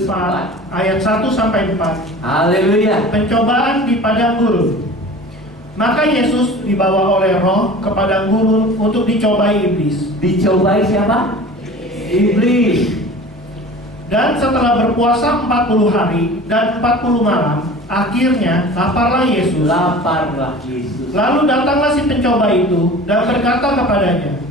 Matius 4 ayat 1 sampai 4. Haleluya. Pencobaan di padang gurun. Maka Yesus dibawa oleh Roh ke padang gurun untuk dicobai iblis. Dicobai siapa? Iblis. Dan setelah berpuasa 40 hari dan 40 malam, akhirnya laparlah Yesus. Laparlah Yesus. Lalu datanglah si pencoba itu dan berkata kepadanya,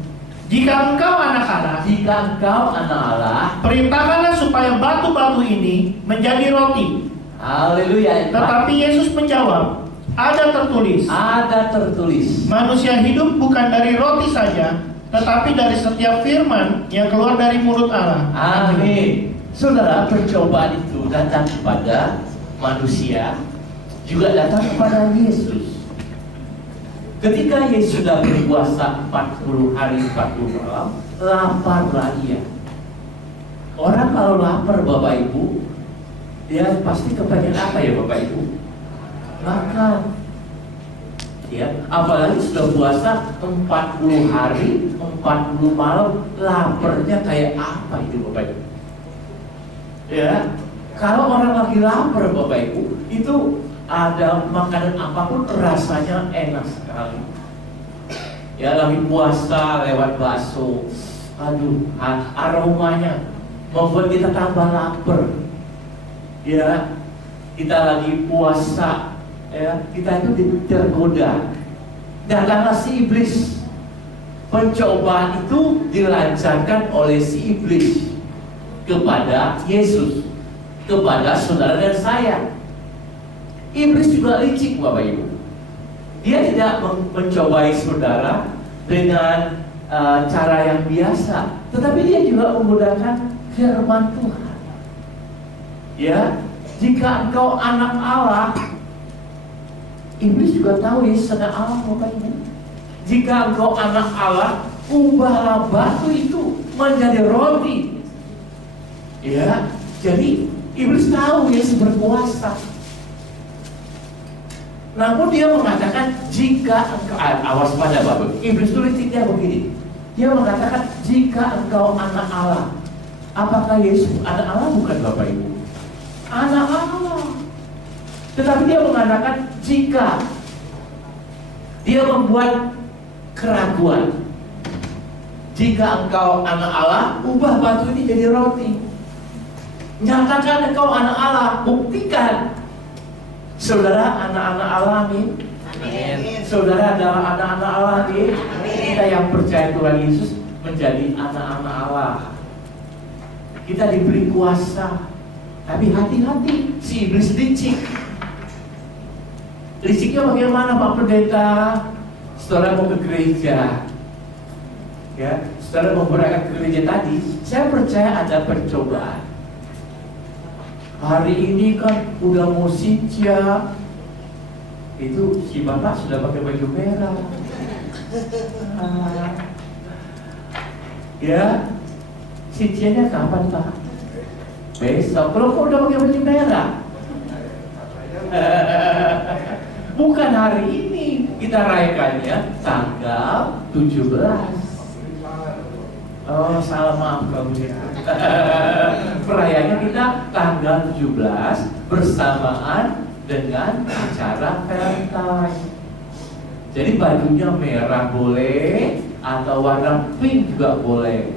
"Jika engkau anak Allah, Jika engkau anak Allah, perintahkanlah supaya batu-batu ini menjadi roti." haleluya. Tetapi Yesus menjawab, "Ada tertulis, Ada tertulis. manusia hidup bukan dari roti saja, tetapi dari setiap firman yang keluar dari mulut Allah." Amin. Saudara, percobaan itu datang kepada manusia, juga datang kepada Yesus. Ketika Yesus sudah berpuasa 40 hari 40 malam, laparlah ia. Orang kalau lapar Bapak Ibu, dia pasti kepengen apa ya Bapak Ibu? Makan. Ya, apalagi sudah puasa 40 hari 40 malam, laparnya kayak apa itu Bapak Ibu? Ya, kalau orang lagi lapar Bapak Ibu, itu ada makanan apapun rasanya enak sekali. Ya, lagi puasa lewat bakso, aduh, aromanya membuat kita tambah lapar. Ya, kita lagi puasa, ya, kita itu tergoda. Datanglah si iblis. Pencobaan itu dilancarkan oleh si iblis kepada Yesus, kepada saudara dan saya. Iblis juga licik Bapak Ibu. Dia tidak mencobai saudara dengan cara yang biasa, tetapi dia juga menggunakan firman Tuhan. Ya, jika engkau anak Allah, iblis juga tahu Yesus anak Allah Bapak Ibu. Jika engkau anak Allah, ubahlah batu itu menjadi roti. Ya, jadi iblis tahu Yesus berkuasa. Namun dia mengatakan jika engkau, awas pada Bapak, iblis itu liciknya begini. Dia mengatakan jika engkau anak Allah. Apakah Yesus anak Allah? Bukan Bapak Ibu, anak Allah. Tetapi dia mengatakan jika. Dia membuat keraguan. Jika engkau anak Allah, ubah batu ini jadi roti. Nyatakan engkau anak Allah, buktikan. Saudara anak-anak Allah, amin. Amin. Saudara adalah anak-anak Allah, amin. Kita yang percaya Tuhan Yesus menjadi anak-anak Allah. Kita diberi kuasa. Tapi hati-hati, si iblis licik. Liciknya bagaimana Pak Pendeta? Saudara mau ke gereja, ya, saudara mau berangkat ke gereja tadi. Saya percaya ada percobaan. Hari ini kan udah mau sijak. Itu si bapak sudah pakai baju merah. Ya, sijiannya kapan Pak? Besok. Kalau kok udah pakai baju merah? Bukan hari ini, kita rayakannya tanggal 17. Oh, salah, maaf kamu ya. Perayaannya kita tanggal 17 bersamaan dengan acara Valentine. Jadi bajunya merah boleh, atau warna pink juga boleh.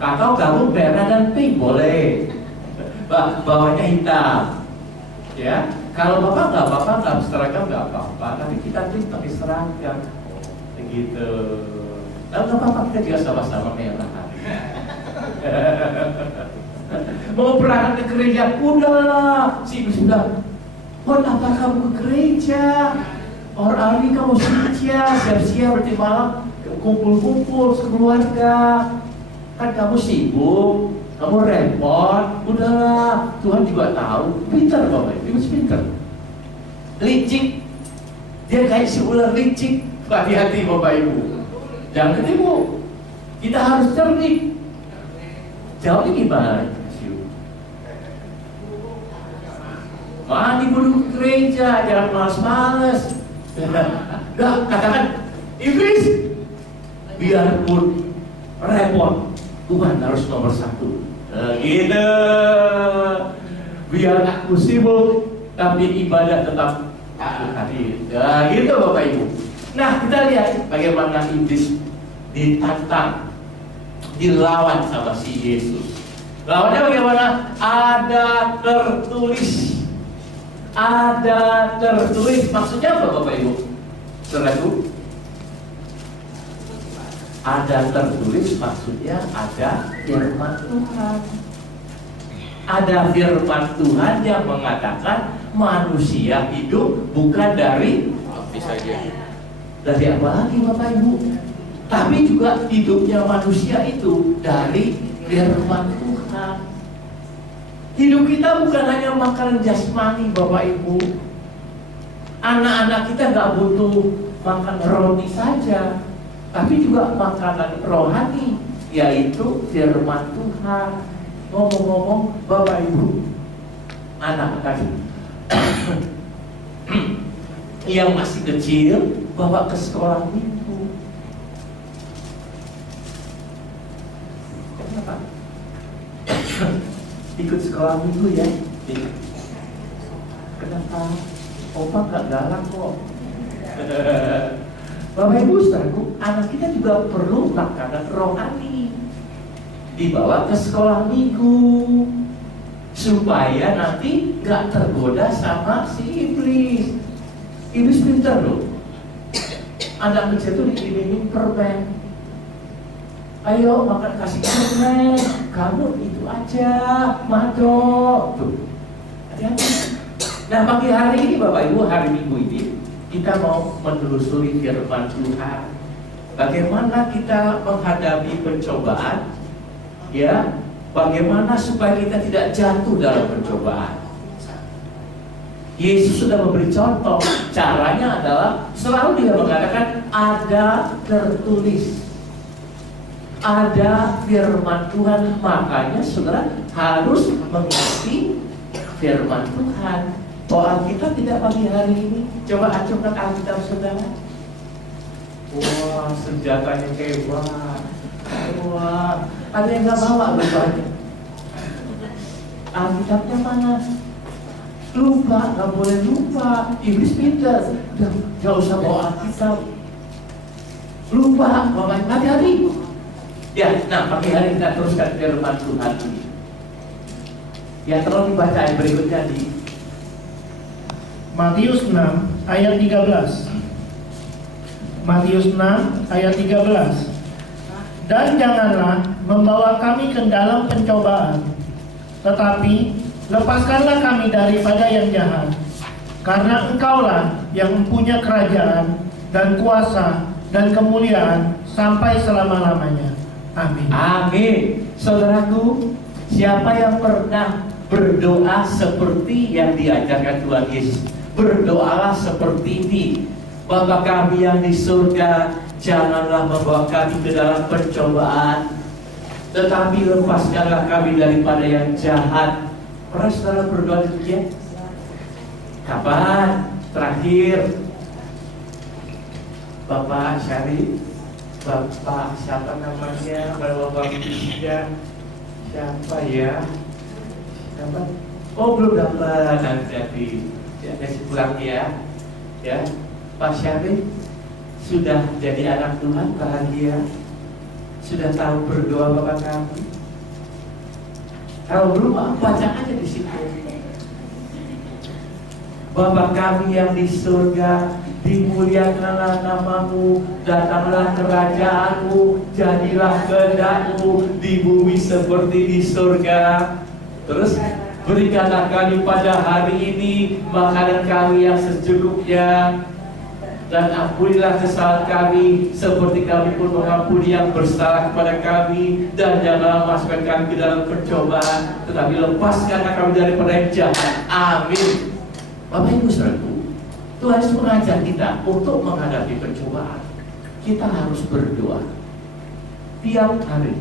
Atau gabung merah dan pink boleh. Bawahnya hitam. Ya, kalau bapak nggak apa-apa, nggak seragam nggak apa-apa. Tapi kita tuh pakai seragam, begitu. Lalu nggak apa-apa, kita juga sama-sama merah. Mau berangkat ke gereja, udahlah. Si ibu bilang, buat apa kamu ke gereja? Orang hari kamu siap-siap berarti malam kumpul-kumpul sekeluarga. Kan kamu sibuk, kamu repot. Udahlah, Tuhan juga tahu. Pintar Bapak, ibu pintar. Licik, dia kayak si ular licik. Hati-hati Bapak Ibu, jangan ketipu. Kita harus cerdik. Jawabnya gimana? Mandi dulu ke gereja, jangan malas-malas. Dah, katakan iblis, biarpun repot, Tuhan harus nomor satu. Gitu. Biar aku sibuk, tapi ibadah tetap aku hadir. Nah, gitu Bapak Ibu. Nah, kita lihat bagaimana iblis ditantang, dilawan sama si Yesus. Lawannya bagaimana? Ada tertulis. Ada tertulis. Maksudnya apa Bapak Ibu? Saudaraku? Ada tertulis maksudnya ada firman Tuhan. Ada firman Tuhan yang mengatakan manusia hidup bukan dari dari apa lagi Bapak Ibu? Tapi juga hidupnya manusia itu dari firman Tuhan. Hidup kita bukan hanya makanan jasmani Bapak Ibu. Anak-anak kita nggak butuh makan roti saja, tapi juga makanan rohani, yaitu firman Tuhan. Ngomong-ngomong Bapak Ibu, anak tadi yang masih kecil bawa ke sekolah minggu. Kenapa? Ikut sekolah minggu ya? Kenapa? Opa gak galak kok. Bapak Ibu saudaraku, anak kita juga perlu makanan rohani, dibawa ke sekolah minggu supaya nanti gak tergoda sama si iblis. Iblis pintar loh. Anak kecil tuh dikirim permen. Ayo makan, kasih permen. Kamu itu aja, mado. Tuh, hati-hati. Nah pagi hari ini Bapak Ibu, hari Minggu ini kita mau menelusuri firman Tuhan. Bagaimana kita menghadapi pencobaan? Ya, bagaimana supaya kita tidak jatuh dalam pencobaan? Yesus sudah memberi contoh. Caranya adalah selalu dia mengatakan ada tertulis, ada firman Tuhan. Makanya saudara harus mengikuti firman Tuhan. Alkitab tidak pagi hari ini. Coba acungkan Alkitab saudara. Wah, senjatanya hebat. Wah, ada yang nggak bawa rupanya. Alkitabnya mana? Lupa, nggak boleh lupa. Iblis pintar, nggak usah bawa Alkitab. Lupa, bapak hati-hati. Ya, nah pagi hari kita teruskan firman Tuhan ini. Yang terlalu dibaca yang berikutnya di Matius 6 ayat 13. Matius 6 ayat 13. Dan janganlah membawa kami ke dalam pencobaan, tetapi lepaskanlah kami daripada yang jahat. Karena Engkaulah yang mempunyai kerajaan dan kuasa dan kemuliaan sampai selama-lamanya. Amin. Amin. Saudaraku, siapa yang pernah berdoa seperti yang diajarkan Tuhan Yesus? Berdoalah seperti ini. Bapa kami yang di surga, janganlah membawa kami ke dalam pencobaan, tetapi lepaskanlah kami daripada yang jahat. Pernah saudara berdoa demikian? Kapan? Terakhir Bapak Syarif, Bapak siapa namanya? Kalau Bapak bisa siapa ya? Siapa? Oh belum dapat, nanti ya, kasih pulang ya. Ya, Pak Syarif sudah jadi anak Tuhan, bahagia. Sudah tahu berdoa Bapak kami. Kalau belum, baca aja di situ. Bapa kami yang di surga, dimuliakanlah namamu, datanglah kerajaanmu, jadilah kehendak-Mu di bumi seperti di surga. Terus berikanlah kami pada hari ini makanan kami yang secukupnya, dan ampunilah kesalahan kami seperti kami pun mengampuni yang bersalah kepada kami, dan janganlah masukkan kami ke dalam pencobaan, tetapi lepaskanlah kami daripada yang jahat. Amin. Bapak Ibu saudaraku, Tuhan Yesus mengajar kita untuk menghadapi pencobaan. Kita harus berdoa tiap hari,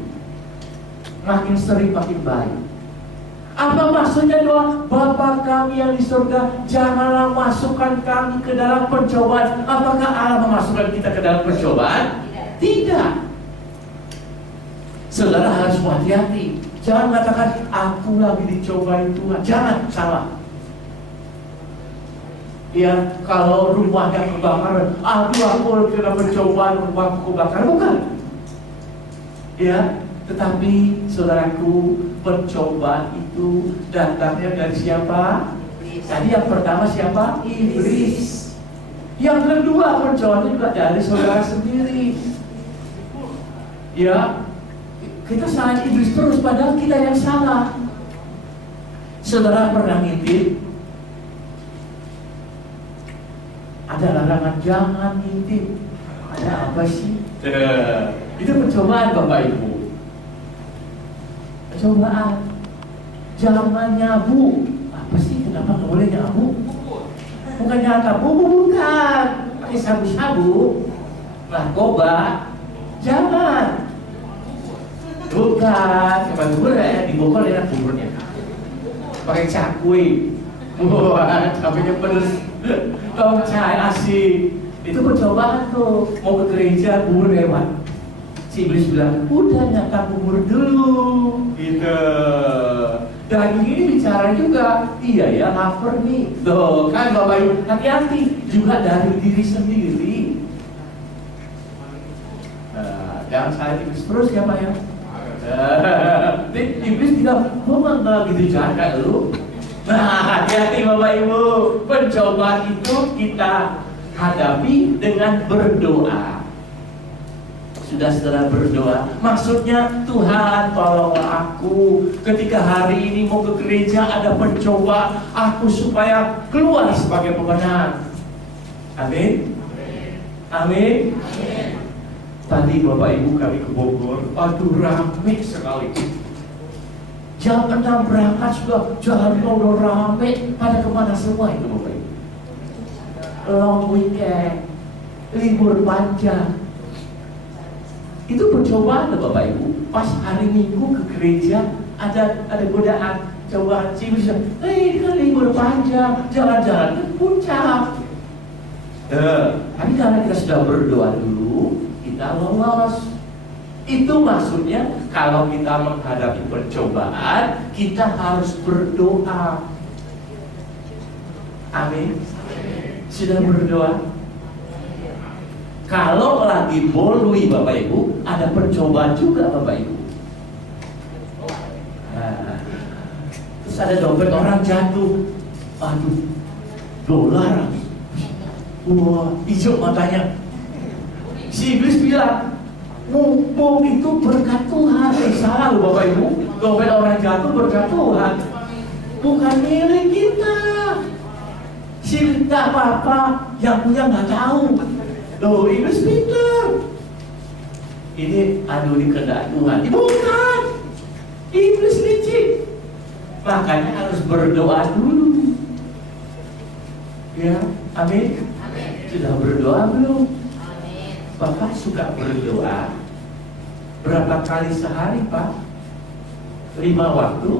makin sering makin baik. Apa maksudnya doa? Bapa kami yang di surga, janganlah masukkan kami ke dalam pencobaan. Apakah Allah memasukkan kita ke dalam pencobaan? Tidak. Saudara harus hati-hati. Jangan katakan aku lagi dicobai Tuhan. Jangan, salah. Ya, kalau rumahnya kebakaran, aduh aku kena pencobaan, rumahku kebakaran. Bukan. Ya, tetapi saudaraku, pencobaan itu datangnya dari siapa? Tadi yang pertama siapa? Iblis. Yang kedua pencobaan juga dari saudara sendiri. Ya, kita salahin iblis terus padahal kita yang salah. Saudara pernah ngintip? Ada larangan jangan ngintip. Ada apa sih? Itu pencobaan Bapak Ibu. Pencobaan. Jangan nyabu. Apa sih? Kenapa nggak boleh nyabu? Bukan nyabu, bukan. Pakai sabu-sabu, narkoba. Jangan. Bukan. Kemarin bubur ya, di Bogor enak buburnya. Pakai cakwe. Wah, cabenya pedes. Tong cai asik. Itu percobaan tuh. Mau ke gereja bubur lewat. Si iblis bilang, udah nyata bubur dulu. Gitu. Daging ini bicara juga. Iya ya, lapar nih. Tuh kan Bapak Ibu, hati-hati. Juga dari diri sendiri. Jangan saya iblis terus ya Pak ya. Iblis bilang, gue mah gitu jaga lu. Nah, hati-hati Bapak Ibu. Pencobaan itu kita hadapi dengan berdoa. Sudah saudara berdoa, maksudnya Tuhan tolonglah aku ketika hari ini mau ke gereja ada pencobaan, aku supaya keluar sebagai pemenang. Amin. Amin. Tadi Bapak Ibu kami ke Bogor, aduh rame sekali. Jam 6 berangkat sudah jalan udah rame. Pada kemana semua itu Bapak Ibu? Long weekend, libur panjang. Itu percobaan Bapak Ibu. Pas hari Minggu ke gereja ada godaan, cobaan bisa. Ini kan libur panjang, jalan-jalan ke puncak. Tapi karena kita sudah berdoa dulu, kita lolos. Itu maksudnya kalau kita menghadapi percobaan, kita harus berdoa. Amin. Sudah berdoa? Kalau lagi bolui Bapak Ibu, ada percobaan juga Bapak Ibu. Nah, terus ada dompet orang jatuh. Aduh, dolar. Wah, hijau matanya. Si iblis bilang, mumpung itu berkat Tuhan. Salah loh Bapak Ibu. Dompet orang jatuh berkat Tuhan, bukan milik kita. Si tak apa-apa, yang punya nggak tahu. Loh, iblis pintar. Ini aduh ini kehendak Tuhan. Bukan. Iblis licik. Makanya harus berdoa dulu. Ya, amin. Sudah berdoa belum? Bapak suka berdoa. Berapa kali sehari Pak? 5 waktu?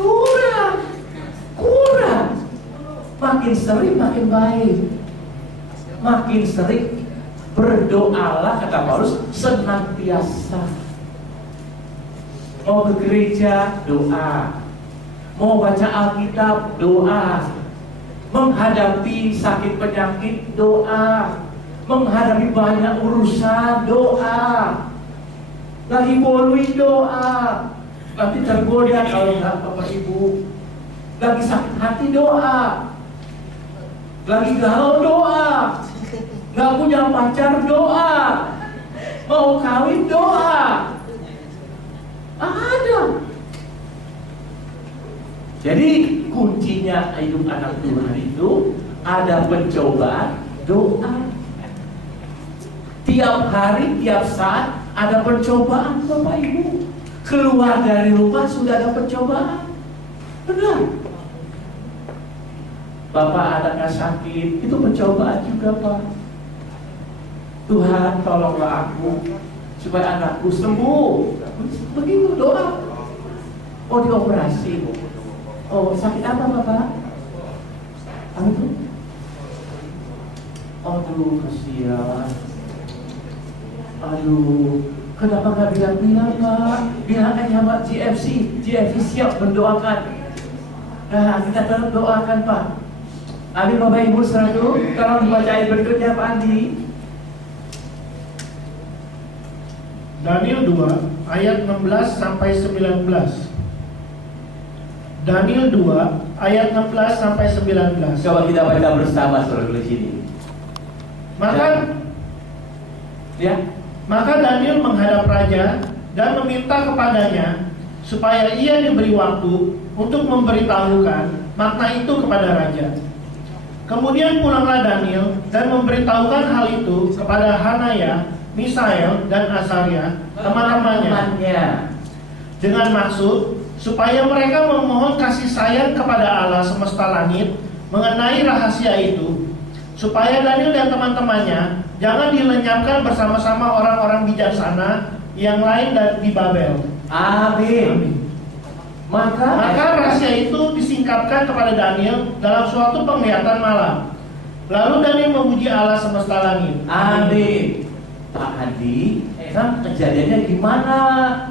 Kurang. Makin sering makin baik. Makin sering berdoalah kata Paulus senantiasa. Mau ke gereja doa, mau baca Alkitab doa, menghadapi sakit penyakit doa, menghadapi banyak urusan doa, lagi bolui doa, nanti tergoda kalau nggak Bapak Ibu, lagi sakit hati doa, lagi galau doa, nggak punya pacar doa, mau kawin doa, ada. Jadi kuncinya hidup anak Tuhan itu ada pencobaan doa. Tiap hari, tiap saat ada pencobaan Bapak Ibu. Keluar dari rumah sudah ada pencobaan. Benar. Bapak anaknya sakit, itu pencobaan juga Pak. Tuhan tolonglah aku supaya anakku sembuh. Begitu doa. Oh dioperasi. Oh sakit apa Bapak? Apa itu? Aduh kasihan. Aduh Kenapa nggak bilang-bilang, Pak? Bilang aja sama GFC siap mendoakan. Nah, kita tetap doakan, Pak. Amin, Bapak Ibu selalu. Tolong dibacain berikutnya, Pak Andi. Daniel 2 ayat 16 sampai 19. Daniel 2 ayat 16 sampai 19. Coba kita baca bersama saudara di sini. Maka Daniel menghadap raja dan meminta kepadanya supaya ia diberi waktu untuk memberitahukan makna itu kepada raja. Kemudian pulanglah Daniel dan memberitahukan hal itu kepada Hanaya, Misael, dan Azaria, teman-temannya, dengan maksud supaya mereka memohon kasih sayang kepada Allah semesta langit mengenai rahasia itu, supaya Daniel dan teman-temannya jangan dilenyapkan bersama-sama orang-orang bijaksana yang lain di Babel. Amin. Maka rahasia itu disingkapkan kepada Daniel dalam suatu penglihatan malam. Lalu Daniel memuji Allah semesta langit. Amin. Pak Andi, kejadiannya gimana?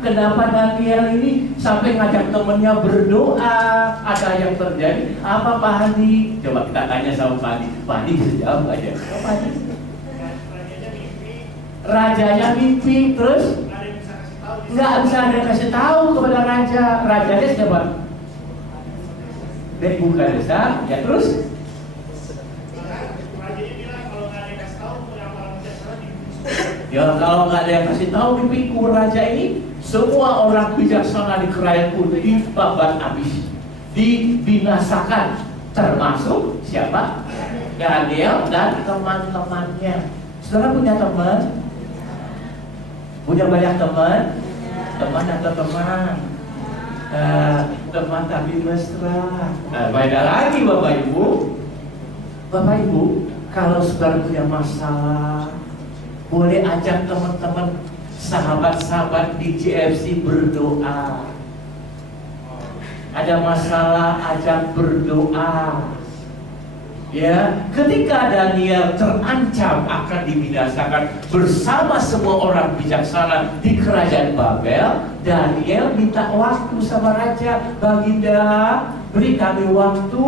Kenapa Daniel ini sampai ngajak temennya berdoa? Ada yang terjadi? Apa Pak Andi? Coba kita tanya sama Pak Andi. Pak Andi bisa jawab aja. Pak Andi. Rajanya mimpi, terus nggak bisa ada yang kasih tahu kepada raja. Rajanya siapa? Nebukadnezar. Ya terus? Ya kalau nggak ada yang kasih tahu mimpiku raja ini, semua orang bijaksana di kerajaanku dibabat habis, dibinasakan, termasuk siapa? Daniel dan teman-temannya. Saudara punya teman? Punya banyak teman? Teman atau teman? Teman tapi mesra. Beda lagi Bapak Ibu. Bapak Ibu, kalau saudara punya masalah, boleh ajak teman-teman, sahabat-sahabat di GFC berdoa. Ada masalah, ajak berdoa. Ya, ketika Daniel terancam akan dibinasakan bersama semua orang bijaksana di kerajaan Babel, Daniel minta waktu sama raja. Baginda, beri kami waktu.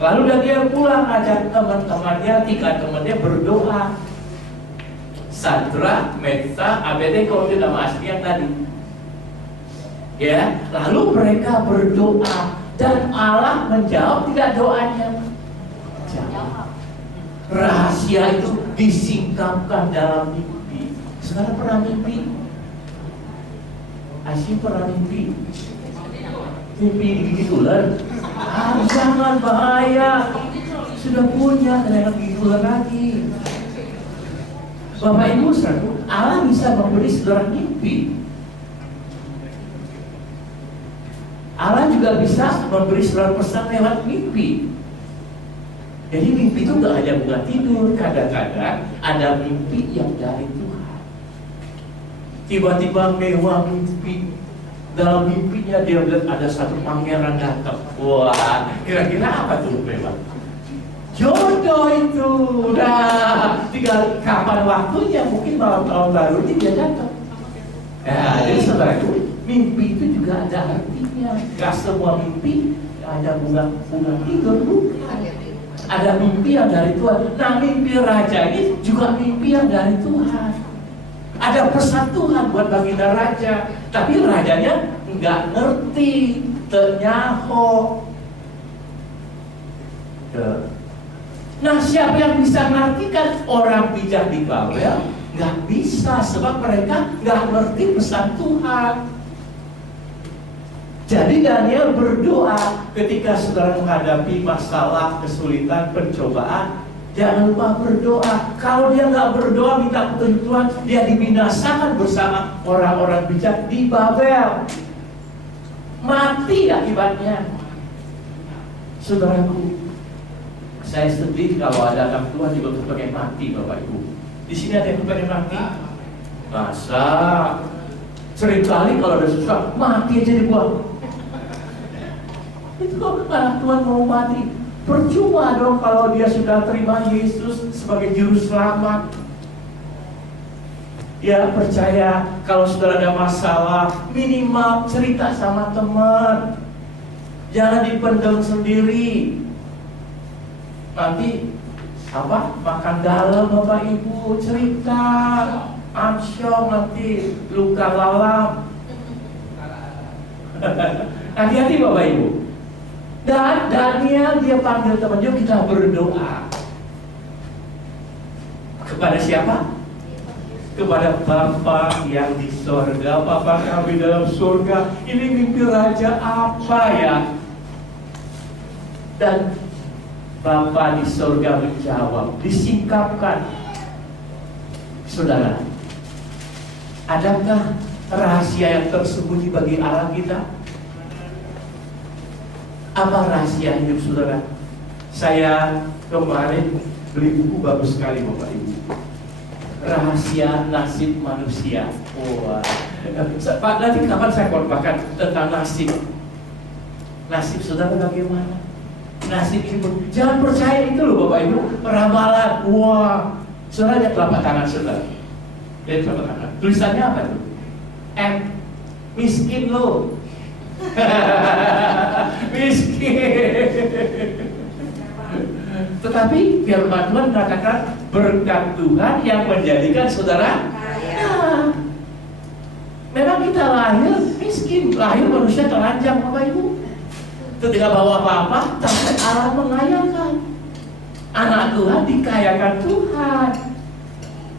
Lalu Daniel pulang ajak teman-temannya, 3 temannya berdoa. Sadrak, Meshach, Abednego itu nama aslinya tadi. Ya, lalu mereka berdoa dan Allah menjawab tidak doanya. Rahasia itu disingkapkan dalam mimpi. Sekarang pernah mimpi? Asyik pernah mimpi? Mimpi digigit ular? Jangan, bahaya. Sudah punya, jangan digigit ular lagi. Bapak Ibu saudara, Allah bisa memberi saudara mimpi. Allah juga bisa memberi saudara pesan lewat mimpi. Jadi mimpi itu gak hanya bukan tidur, kadang-kadang ada mimpi yang dari Tuhan. Tiba-tiba mewah mimpi. Dalam mimpinya dia lihat ada satu pangeran datang. Wah, kira-kira apa tuh mewah? Jodoh itu. Nah, tinggal kapan waktunya, mungkin malam tahun baru ini dia datang. Nah, jadi saudara itu, mimpi itu juga ada artinya. Gak semua mimpi ada bunga tidur, bukan. Ada mimpi yang dari Tuhan. Nah, mimpi raja ini juga mimpi yang dari Tuhan. Ada pesan Tuhan buat baginda raja, tapi rajanya nggak ngerti, ternyaho. Nah, siapa yang bisa mengartikan? Orang bijak di Babel nggak bisa, sebab mereka nggak ngerti pesan Tuhan. Jadi Daniel berdoa ketika saudara menghadapi masalah, kesulitan, pencobaan. Jangan lupa berdoa. Kalau dia nggak berdoa minta petunjuk Tuhan, dia dibinasakan bersama orang-orang bijak di Babel. Mati akibatnya. Saudaraku, saya sedih kalau ada anak Tuhan juga pengen mati, Bapak Ibu. Di sini ada yang pengen mati? Masa? Seringkali kalau ada susah, mati aja dibuang. Itu kalau anak Tuhan mau mati, percuma dong kalau dia sudah terima Yesus sebagai juru selamat. Ya, percaya kalau saudara ada masalah, minimal cerita sama teman. Jangan dipendam sendiri. Nanti makan dalam Bapak Ibu, cerita amsyong, nanti luka lalam. Hati-hati Bapak Ibu. Dan Daniel dia panggil teman, yuk kita berdoa. Kepada siapa? Kepada Bapa yang di sorga. Bapa kami dalam sorga, ini mimpi raja apa ya? Dan Bapa di sorga menjawab, disingkapkan. Saudara, adakah rahasia yang tersembunyi bagi Allah kita? Apa rahasia hidup saudara? Saya kemarin beli buku bagus sekali Bapak Ibu, Rahasia Nasib Manusia. Wah, Pak, nanti kapan saya korbankan tentang nasib. Nasib saudara bagaimana? Nasib itu, jangan percaya itu loh Bapak Ibu, ramalan. Wah, saudara lihat telapak tangan saudara. Lihat telapak tangan. Tulisannya apa itu? M. Miskin lo. Miskin. Tetapi firman Tuhan katakan berkat Tuhan yang menjadikan saudara kaya. Memang kita lahir miskin, lahir manusia telanjang Bapak Ibu. Tidak bawa apa-apa, tapi Allah mengayakan. Anak Tuhan dikayakan Tuhan.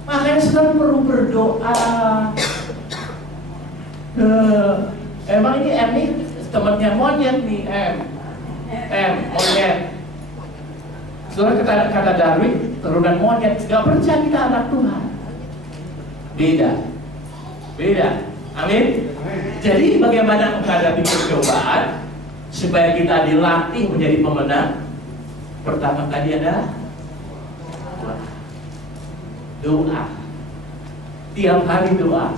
Makanya saudara perlu berdoa. Emang ini M nih temannya monyet nih, M monyet. Saudara kata Darwin, turunan monyet. Gak percaya kita anak Tuhan. Beda. Amin. Jadi bagaimana menghadapi percobaan supaya kita dilatih menjadi pemenang? Pertama tadi adalah doa. Tiap hari doa.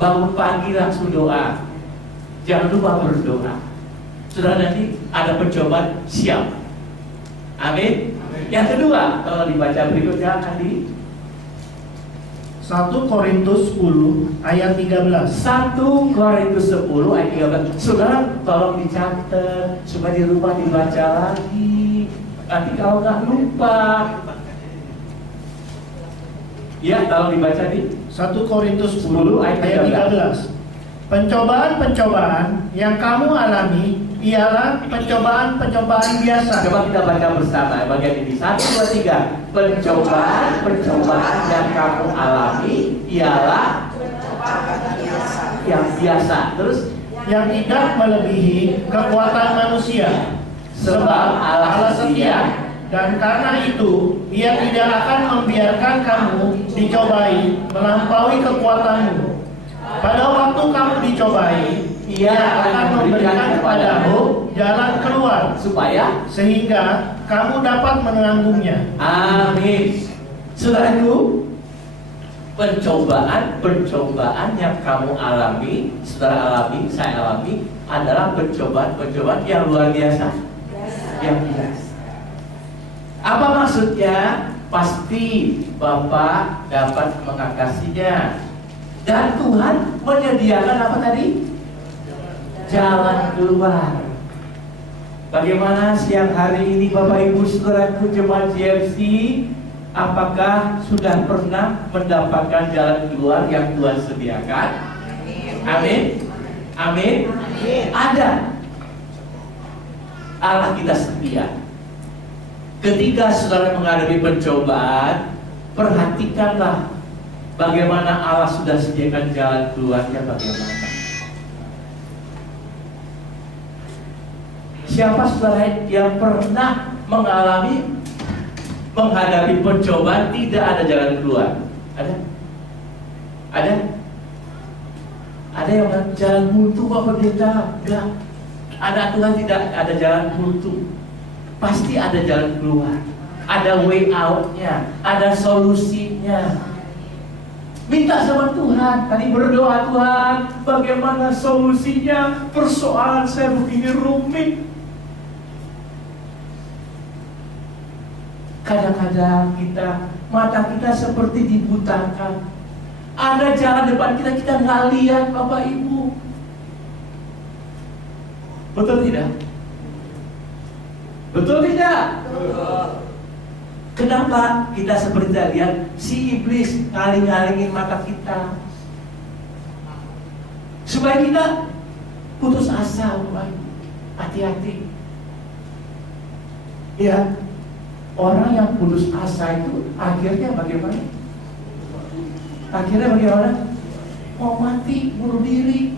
Bangun pagi langsung doa. Jangan lupa berdoa. Saudara, nanti ada pencobaan, siap. Amin. Yang kedua, kalau dibaca berikutnya Andi, 1 Korintus 10 ayat 13. 1 Korintus 10 ayat 13. Saudara tolong dicatat supaya di rumah dibaca lagi. Nanti kalau nggak lupa, ya tolong dibaca di 1 Korintus 10 ayat 13. Pencobaan-pencobaan yang kamu alami ialah pencobaan-pencobaan biasa. Coba kita baca bersama bagian ini. 1, 2, 3. Pencobaan yang kamu alami ialah yang biasa. Terus yang tidak melebihi kekuatan manusia. Sebab Allah setia, dan karena itu Ia tidak akan membiarkan kamu dicobai melampaui kekuatanmu. Pada waktu kamu dicobai, Ia akan memberikan kepadamu jalan keluar sehingga kamu dapat menanggungnya. Amin. Saudaraku, pencobaan yang kamu alami, saudara alami, saya alami, adalah pencobaan yang luar biasa. Yang biasa. Apa maksudnya? Pasti Bapak dapat mengatasinya. Dan Tuhan menyediakan apa tadi? Jalan keluar. Bagaimana siang hari ini Bapak Ibu saudaraku jemaat GFC? Apakah sudah pernah mendapatkan jalan keluar yang Tuhan sediakan? Amin. Amin. Ada. Allah kita setia. Ketika saudara menghadapi pencobaan, perhatikanlah bagaimana Allah sudah sediakan jalan keluarnya bagaimana. Siapa saudara yang pernah menghadapi pencobaan tidak ada jalan keluar? Ada? Ada yang jalan buntu Pak Pendeta? Enggak. Anak Tuhan tidak ada jalan buntu. Pasti ada jalan keluar. Ada way out-nya, ada solusinya. Minta sama Tuhan. Tadi berdoa, Tuhan, bagaimana solusinya? Persoalan saya begini rumit. Kadang-kadang mata kita seperti dibutakan. Ada jalan depan kita, kita nggak lihat Bapak Ibu. Betul tidak? Betul tidak? Kenapa kita seperti lihat si iblis ngaling-ngalingin mata kita? Supaya kita putus asa, Bapak. Hati-hati. Ya, orang yang putus asa itu akhirnya bagaimana? Akhirnya bagaimana? Mau mati, bunuh diri.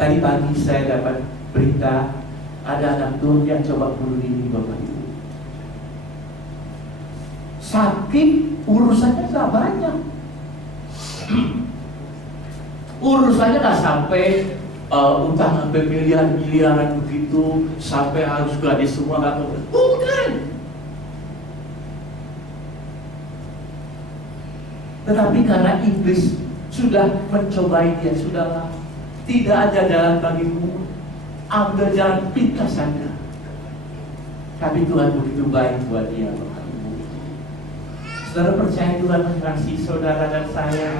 Tadi pagi saya dapat berita ada anak Tuhan yang coba bunuh diri, Bapak Ibu. Sakit, urusannya gak banyak. Urusannya gak sampai utang sampai miliaran begitu, sampai harus gadis semua gak tahu. Bukan. Tetapi karena iblis sudah mencobai dia, sudahlah. Tidak ada jalan bagimu, ambil jalan pintas saja. Tapi Tuhan begitu baik buat dia, Bapak Ibu. Saudara percaya Tuhan mengasihi saudara dan saya.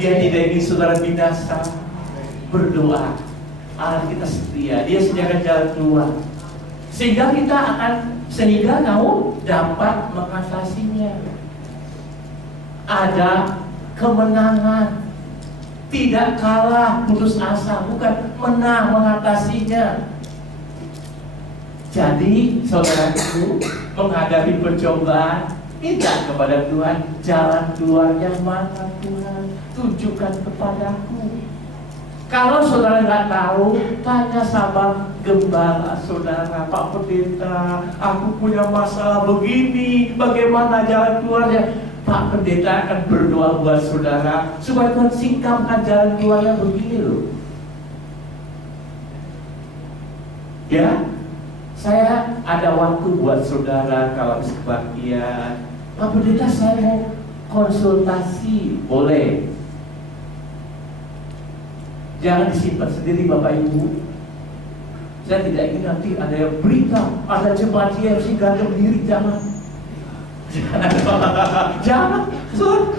Dia tidak ingin saudara binasa. Berdoa, Allah kita setia, Dia sediakan jalan keluar. Sehingga kamu dapat mengatasinya. Ada kemenangan. Tidak kalah, putus asa, bukan menang mengatasinya. Jadi saudaraku menghadapi pencobaan, minta kepada Tuhan, jalan keluarnya mana Tuhan, tunjukkan kepadaku. Kalau saudara nggak tahu, tanya sama gembala saudara, Pak Pendeta, aku punya masalah begini, bagaimana jalan keluarnya? Pak Pendeta akan berdoa buat saudara supaya Tuhan singkapkan jalan keluarnya begini loh. Ya, saya ada waktu buat saudara kalau habis kebaktian. Pak Pendeta, saya mau konsultasi, boleh. Jangan disimpan sendiri Bapak Ibu. Saya tidak ingin nanti ada yang berita, ada jemaat YFC gantung diri, jangan. Jangan,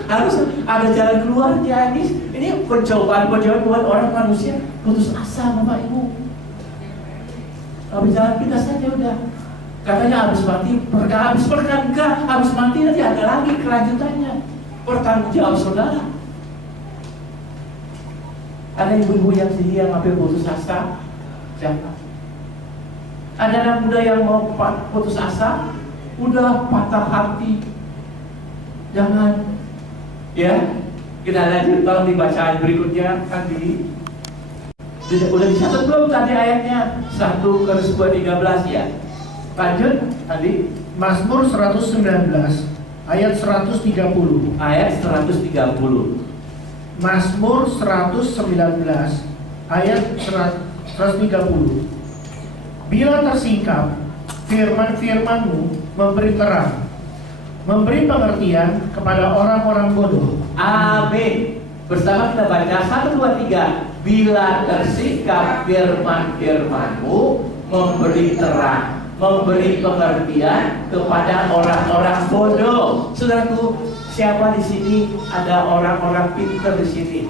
harus ada jalan keluarnya. Ini pencobaan buat orang manusia putus asa, Bapak Ibu. Habis jalan pintas saja udah. Katanya habis mati, habis enggak, habis mati nanti ada lagi kelanjutannya. Bertanggung jawab saudara. Ada ibu-ibu yang sedih yang hampir putus asa, jangan. Ada anak muda yang mau putus asa, udah patah hati, jangan. Ya, kita lanjut, tolong dibaca ayat berikutnya. Tadi udah dicatat belum tadi ayatnya? 1 Korintus 2:13 ya. Lanjut tadi. Mazmur 119 ayat 130. Ayat 130. Mazmur 119 ayat 130. Bila tersingkap, firman-firman-Mu memberi terang, memberi pengertian kepada orang-orang bodoh. Amin. Bersama kita baca 1, 2, 3. Bila tersingkap firman-firman-Mu memberi terang, memberi pengertian kepada orang-orang bodoh. Saudaraku, siapa di sini ada orang-orang pintar di sini?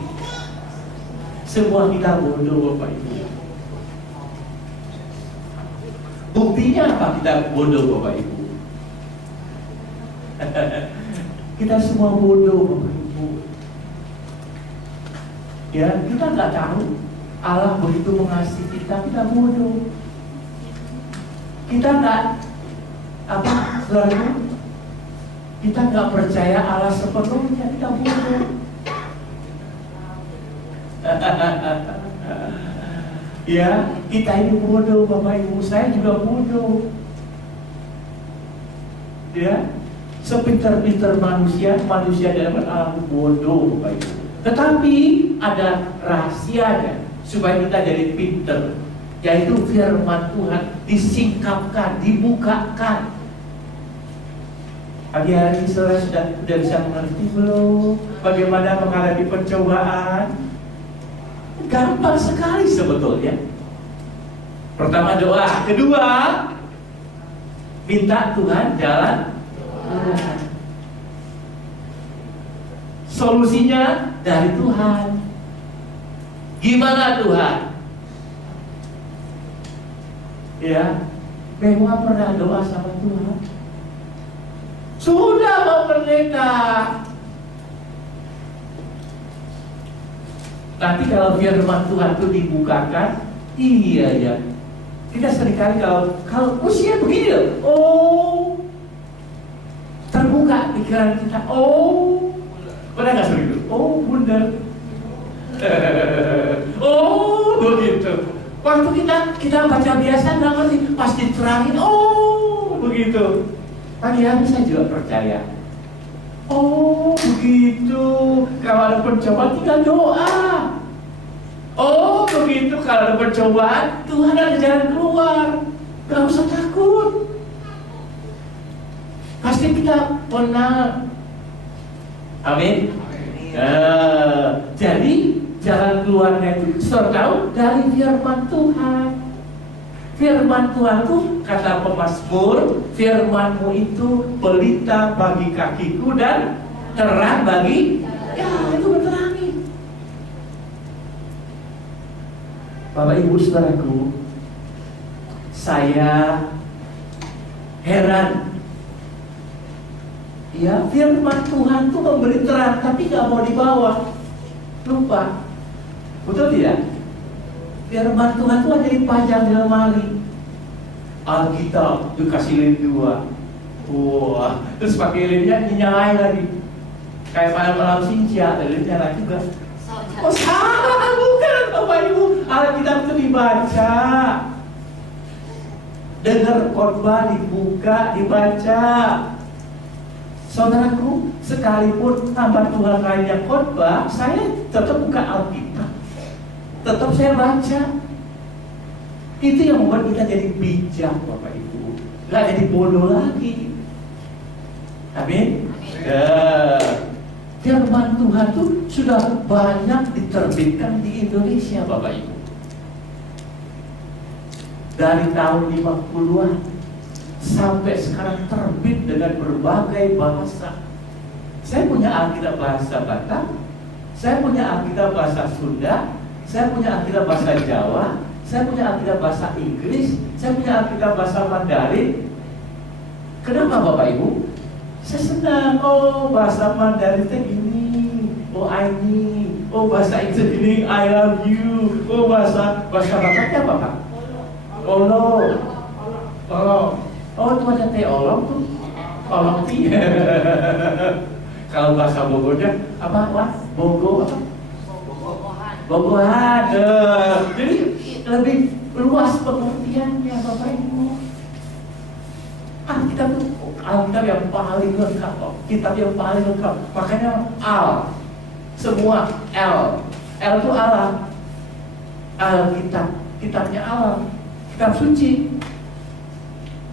Semua kita bodoh, Bapak Ibu. Buktinya apa kita bodoh, Bapak Ibu? Kita semua bodoh, Bapak Ibu. Ya, kita nggak tahu Allah begitu mengasihi kita bodoh. Kita nggak saudaraku, kita nggak percaya Allah sepenuhnya, kita bodoh. Ya, kita ini bodoh, Bapak Ibu. Saya juga bodoh. Ya, sepintar-pintar manusia dalam Allah bodoh, Bapak Ibu. Tetapi ada rahasianya supaya kita jadi pintar, yaitu firman Tuhan disingkapkan, dibukakan. Hari-hari saudara sudah bisa mengerti belum bagaimana menghadapi pencobaan? Gampang sekali sebetulnya. Pertama doa, kedua minta Tuhan jalan Solusinya dari Tuhan. Gimana Tuhan? Ya, Dewa pernah doa sama Tuhan. Sudah Pak Pendeta. Nanti kalau firman Tuhan itu dibukakan, iya ya. Kita seringkali kalau usia begini loh, oh, terbuka pikiran kita, oh, pernah nggak sering itu? Oh, bundar. Oh, begitu. Waktu kita baca biasa nggak ngerti, pas diterangin, oh, begitu. Pagi hari saya juga percaya. Oh, begitu. Kalau ada pencobaan tinggal doa. Oh, begitu. Kalau ada percobaan, Tuhan ada jalan keluar. Gak usah takut. Pasti kita benar. Amin. Jadi jalan keluarnya itu saudara tahu dari firman Tuhan. Firman Tuhan itu kata pemazmur, firman-Mu itu pelita bagi kakiku dan terang bagi, ya itu menerangi. Bapak Ibu saudaraku, saya heran. Ya, firman Tuhan itu memberi terang, tapi nggak mau dibawa. Lupa, betul tidak? Firman Tuhan itu ada dipajang di lemari. Alkitab dikasih lilin 2. Wah, terus pakai lilinnya dinyalain lagi. Kayak malam-malam Sinja, lilinnya nyala juga. Oh salah, bukan Bapak Ibu. Alkitab itu dibaca. Dengar khotbah, dibuka, dibaca. Saudaraku, sekalipun hamba Tuhan lain yang khotbah, saya tetap buka Alkitab. Tetap saya baca. Itu yang membuat kita jadi bijak, Bapak Ibu. Gak jadi bodoh lagi. Amin. Firman Tuhan itu sudah banyak diterbitkan di Indonesia, Bapak Ibu. Dari tahun 50-an sampai sekarang terbit dengan berbagai bahasa. Saya punya Alkitab bahasa Batak, saya punya Alkitab bahasa Sunda, saya punya Alkitab bahasa Jawa, saya punya Alkitab bahasa Inggris, saya punya Alkitab bahasa Mandarin. Kenapa Bapak Ibu? Saya senang, oh bahasa Mandarin itu gini, oh I need, oh bahasa Inggris gini, I love you, oh bahasa Bataknya apa Pak? Olong. Oh itu ada teolog tuh, olong tiga. Kalau bahasa Bogornya apa? Bogo apa? Bogohan. Jadi lebih luas pengertiannya Bapak Ibu. Alkitab yang paling lengkap, kitab yang paling lengkap. Makanya semua L itu Allah. Alkitab, kitabnya Allah, kitab suci.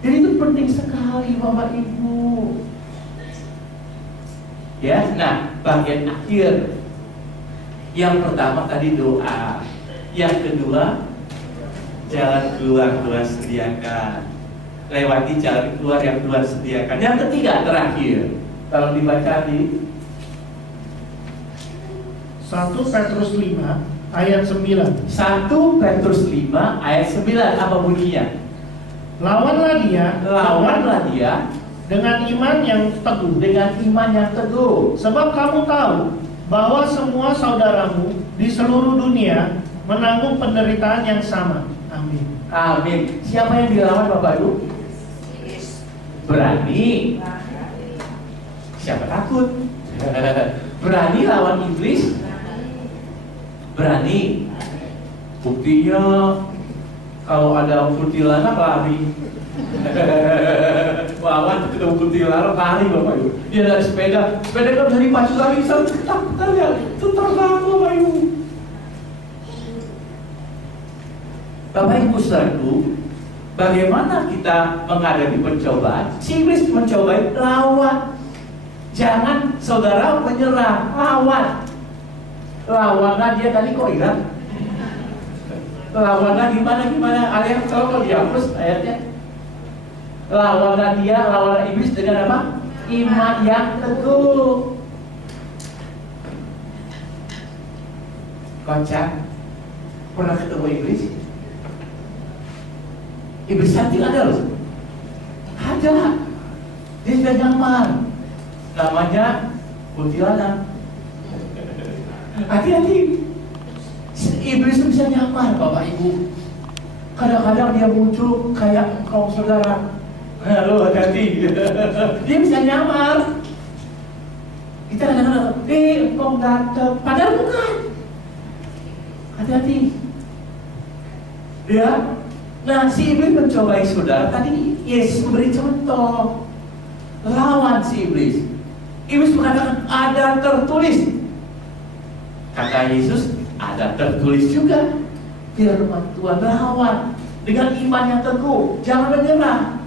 Jadi itu penting sekali Bapak Ibu. Ya, nah bagian akhir. Yang pertama tadi doa, yang kedua jalan keluar Tuhan sediakan. Lewati jalan keluar yang Tuhan sediakan. Yang ketiga terakhir, kalau dibaca di 1 Petrus 5 ayat 9. 1 Petrus 5 ayat 9 apa bunyinya? Lawanlah dia dengan iman yang teguh. Dengan iman yang teguh. Sebab kamu tahu bahwa semua saudaramu di seluruh dunia menanggung penderitaan yang sama. Amin. Amin. Siapa yang dilawan Bapak Ibu? Berani. Siapa takut? Berani lawan iblis? Berani. Buktinya kalau ada kuntilanak lari. Wawan ketemu kuntilanak lari Bapak Ibu. Dia dari sepeda kan dari pacu lagi, ketakutan ya, itu terbang Bapak Ibu. Bapak Ibu saudaraku, bagaimana kita menghadapi pencobaan? Si iblis mencobai, lawan. Jangan saudara menyerah, lawan. Lawanlah dia tadi kok hilang? Lawanlah gimana? Alias kalau dihapus ayatnya. Lawanlah dia, lawanlah iblis dengan apa? iman yang teguh. Kocak, pernah ketemu iblis? Iblis cantik ada loh. Ada. Dia sudah nyaman. Namanya kuntilanak. Hati-hati. Iblis itu bisa nyamar, Bapak Ibu. Kadang-kadang dia muncul kayak engkau saudara. Halo, hati-hati. Dia bisa nyamar. Kita kadang-kadang, engkau datang. Padahal bukan. Hati-hati. Ya. Nah, si iblis mencobai saudara. Tadi Yesus memberi contoh. Lawan si iblis. Iblis mengatakan ada tertulis. Kata Yesus, ada tertulis juga. Firman Tuhan, lawan dengan iman yang teguh. Jangan menyerah.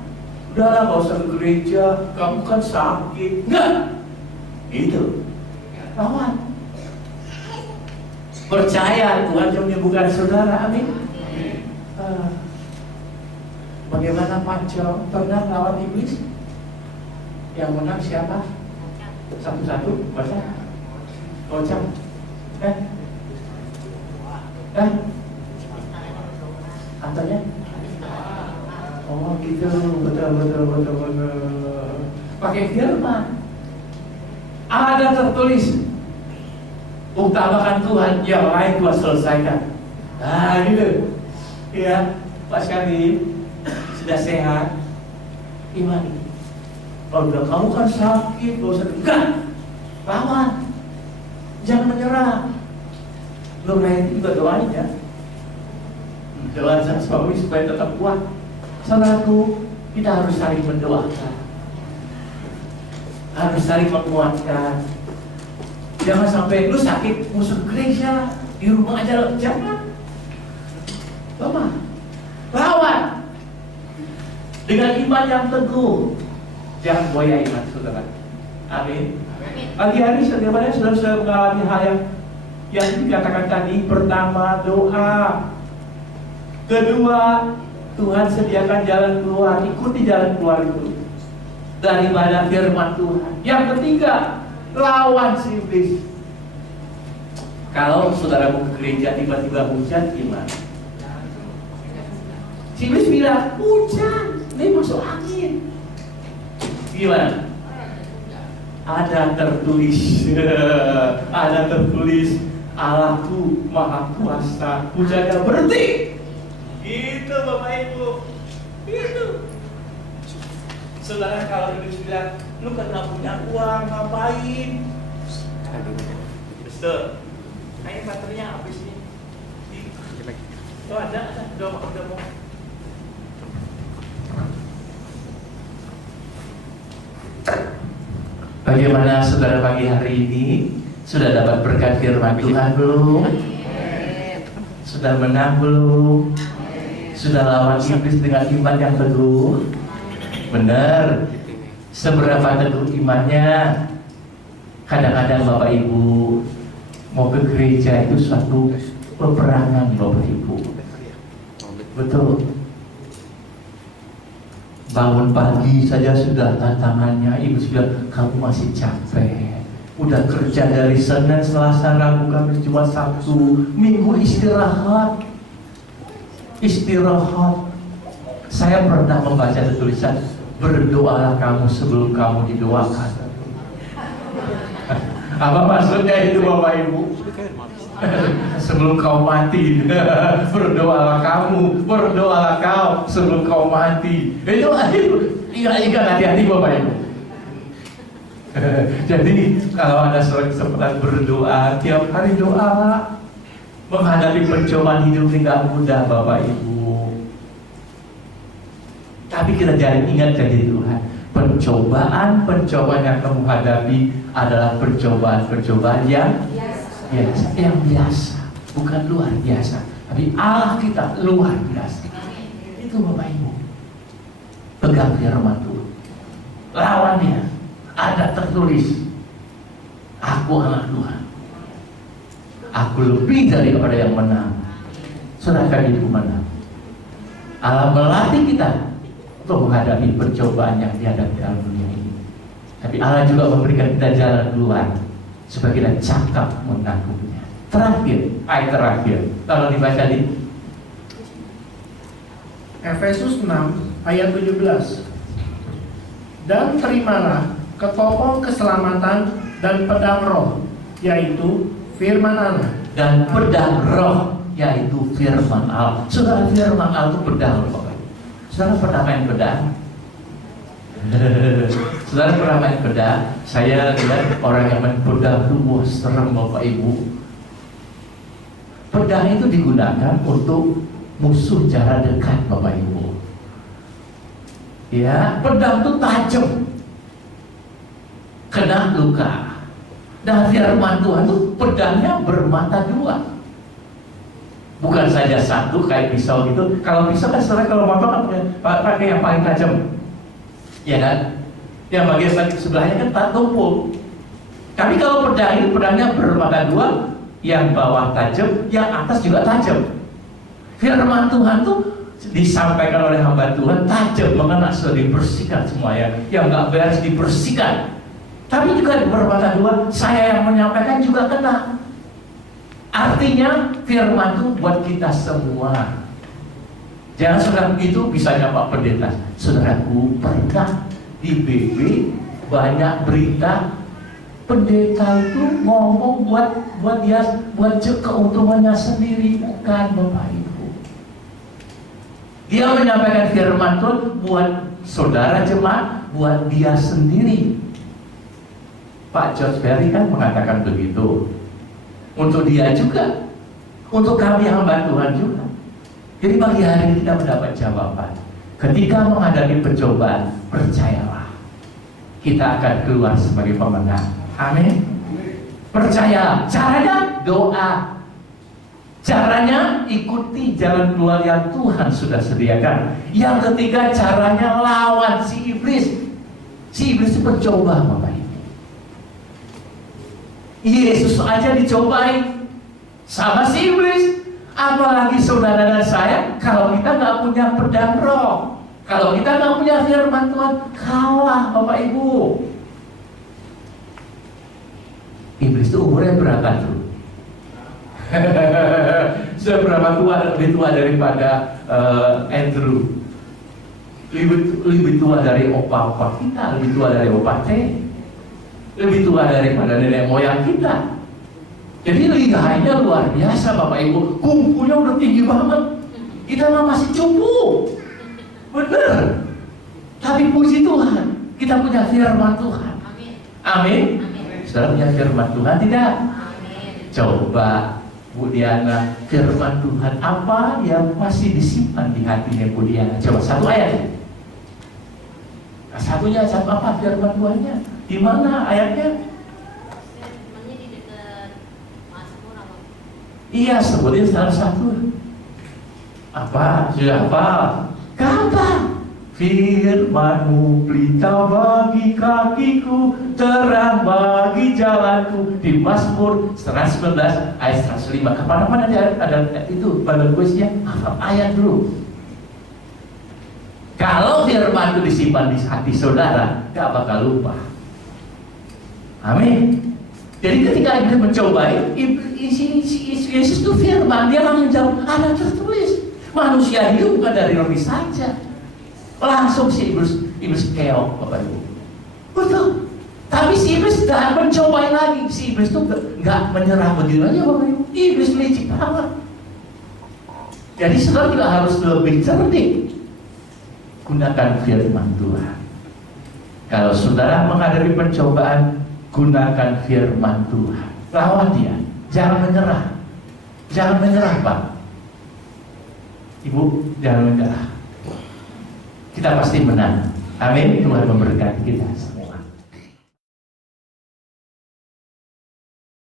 Udahlah, gak usah ke gereja. Kamu kan sakit. Enggak. Itu. Lawan. Percaya Tuhan yang menyembuhkan saudara. Amin. Bagaimana Pancel pernah lawan iblis? Yang menang siapa? Satu-satu, masa? Kocak. Antaranya? Oh gitu, betul. Pakai firman. Ada tertulis. Utamakan Tuhan, yang lain Tuhan selesaikan. Nah gitu. Ya, Pak Syarif sudah sehat. Imani. Kalau bilang kamu kan sakit, gak usah. Enggak. Lawan. Jangan menyerah. Belum lain juga doain ya. Doain sang suami supaya tetap kuat. Saudaraku, kita harus saling mendoakan. Harus saling menguatkan. Jangan sampai lu sakit musuh gereja, di rumah aja. Jangan. Bapak, lawan dengan iman yang teguh. Jangan goyah iman saudara. Amin. Pagi hari bagaimana saudara mengalami hal yang dikatakan tadi? Pertama, doa. Kedua, Tuhan sediakan jalan keluar. Ikuti jalan keluar itu daripada firman Tuhan. Yang ketiga, lawan si iblis. Kalau saudara mau ke gereja tiba-tiba hujan, gimana? Si iblis bilang, hujan, ini masuk angin. Gimana? Ada tertulis, ada tertulis, Allahku Maha Kuasa, hujannya berhenti. Itu Bapak Ibu, itu. Saudara kalau iblis bilang, lu kan gak punya uang, ngapain? Betul. Kayaknya baterainya habis nih. Oh ada, udah mau. Bagaimana saudara pagi hari ini? Sudah dapat berkat firman Tuhan belum? Sudah menang belum? Sudah lawan iblis dengan iman yang teguh? Benar. Seberapa teguh imannya? Kadang-kadang Bapak Ibu mau ke gereja itu suatu peperangan Bapak Ibu. Betul. Bangun pagi saja sudah tantangannya. Ibu bilang, kamu masih capek. Udah kerja dari Senin, Selasa, Rabu, Kamis, Jumat, Sabtu, Minggu istirahat. Istirahat. Saya pernah membaca tulisan, berdoalah kamu sebelum kamu didoakan. Apa maksudnya itu Bapak Ibu? Sebelum kau mati, berdoalah kamu, berdoalah kau sebelum kau mati. Itu ingat hati-hati Bapak Ibu. Jadi kalau ada kesempatan berdoa, tiap hari doa. Menghadapi pencobaan hidup tidak mudah Bapak Ibu. Tapi kita jangan ingat janji Tuhan, pencobaan yang kamu hadapi adalah percobaan yang biasa, bukan luar biasa. Tapi Allah kita luar biasa. Itu Bapak Ibu. Pegang firman Tuhan. Lawannya ada tertulis, aku anak Tuhan. Aku lebih daripada yang menang. Serahkan hidup menang. Allah melatih kita untuk menghadapi percobaan yang dihadapi dalam dunia ini. Tapi Allah juga memberikan kita jalan keluar supaya kita cakap menangguhnya. Terakhir, ayat terakhir, kalau dibaca di Efesus 6 ayat 17. Dan terimalah ketopong keselamatan dan pedang roh, yaitu firman Allah. Dan pedang roh, yaitu firman Allah. Saudara, firman Allah itu pedang roh. Saudara pernah main pedang? Saudara pernah main pedang? Saya lihat orang yang main pedang itu wah serem Bapak Ibu. Pedang itu digunakan untuk musuh jarak dekat Bapak Ibu. Ya, pedang itu tajam, kena luka. Dan firman Tuhan itu pedangnya bermata dua, bukan saja satu kayak pisau gitu. Kalau pisau kan saudara kalau motong kan pakai yang paling tajam, ya kan? Yang bagian sebelahnya kan tak tumpul. Tapi kalau pedang itu pedangnya bermata dua, yang bawah tajam, yang atas juga tajam. Firman Tuhan tuh disampaikan oleh hamba Tuhan tajam, mengena, sudah dibersihkan semuanya. Yang nggak beres dibersihkan. Tapi juga bermata dua, saya yang menyampaikan juga kena. Artinya firman itu buat kita semua. Jangan saudara itu bisanya Pak Pendeta. Saudaraku, pernah di BB banyak berita pendeta itu ngomong buat dia buat keuntungannya sendiri, bukan Bapak Ibu. Dia menyampaikan firman Tuhan buat saudara jemaat, buat dia sendiri. Pak George Berry kan mengatakan begitu. Untuk dia juga, untuk kami hamba Tuhan juga. Jadi pagi hari ini kita mendapat jawaban. Ketika menghadapi pencobaan, percayalah, kita akan keluar sebagai pemenang. Amin. Percaya. Caranya doa. Caranya ikuti jalan keluar yang Tuhan sudah sediakan. Yang ketiga, caranya lawan si iblis. Si iblis itu pencoba Bapak Ibu. Yesus aja dicobai sama si iblis. Apalagi saudara dan saya, kalau kita nggak punya pedang roh, kalau kita nggak punya firman Tuhan, kalah Bapak Ibu. Iblis itu umurnya berapa tuh? Sudah berapa tua? Lebih tua daripada Andrew. Lebih tua dari opa-opa kita, lebih tua dari opa T, lebih tua daripada nenek moyang kita. Jadi lihainya luar biasa Bapak Ibu. Kumpulnya udah tinggi banget. Kita masih cupu. Bener. Tapi puji Tuhan, kita punya firman Tuhan. Amin. Saudara punya firman Tuhan tidak? Amin. Coba Bu Diana, firman Tuhan apa yang masih disimpan di hatinya Bu Diana? Coba satu ayat. Nah, satunya satu apa firman Tuhannya? Di mana ayatnya? Firmannya di dekat Mazmur apa? Iya, sebutin salah satu. Apa? Sudah apa? Kapan? Firman-Mu pelita bagi kakiku, terang bagi jalanku. Di Mazmur 119 ayat 105. Kapan-kapan ada itu pada kuisnya, hafal ayat dulu. Kalau firman itu disimpan di hati saudara, gak bakal lupa. Amin. Jadi ketika Iblis mencobai, Yesus itu firman, dia langsung jawab, ada tertulis. Manusia hidup bukan dari roti saja. Langsung si iblis keok Bapak Ibu. Betul. Tapi si iblis tidak mencobai lagi. Si iblis itu nggak menyerah begitu aja Bapak Ibu. Iblis licik banget. Jadi saudara juga harus lebih cerdik. Gunakan firman Tuhan. Kalau saudara menghadapi pencobaan, gunakan firman Tuhan. Lawan dia. Jangan menyerah. Jangan menyerah Pak. Ibu, jangan menyerah. Kita pasti menang. Amin. Tuhan memberkati kita.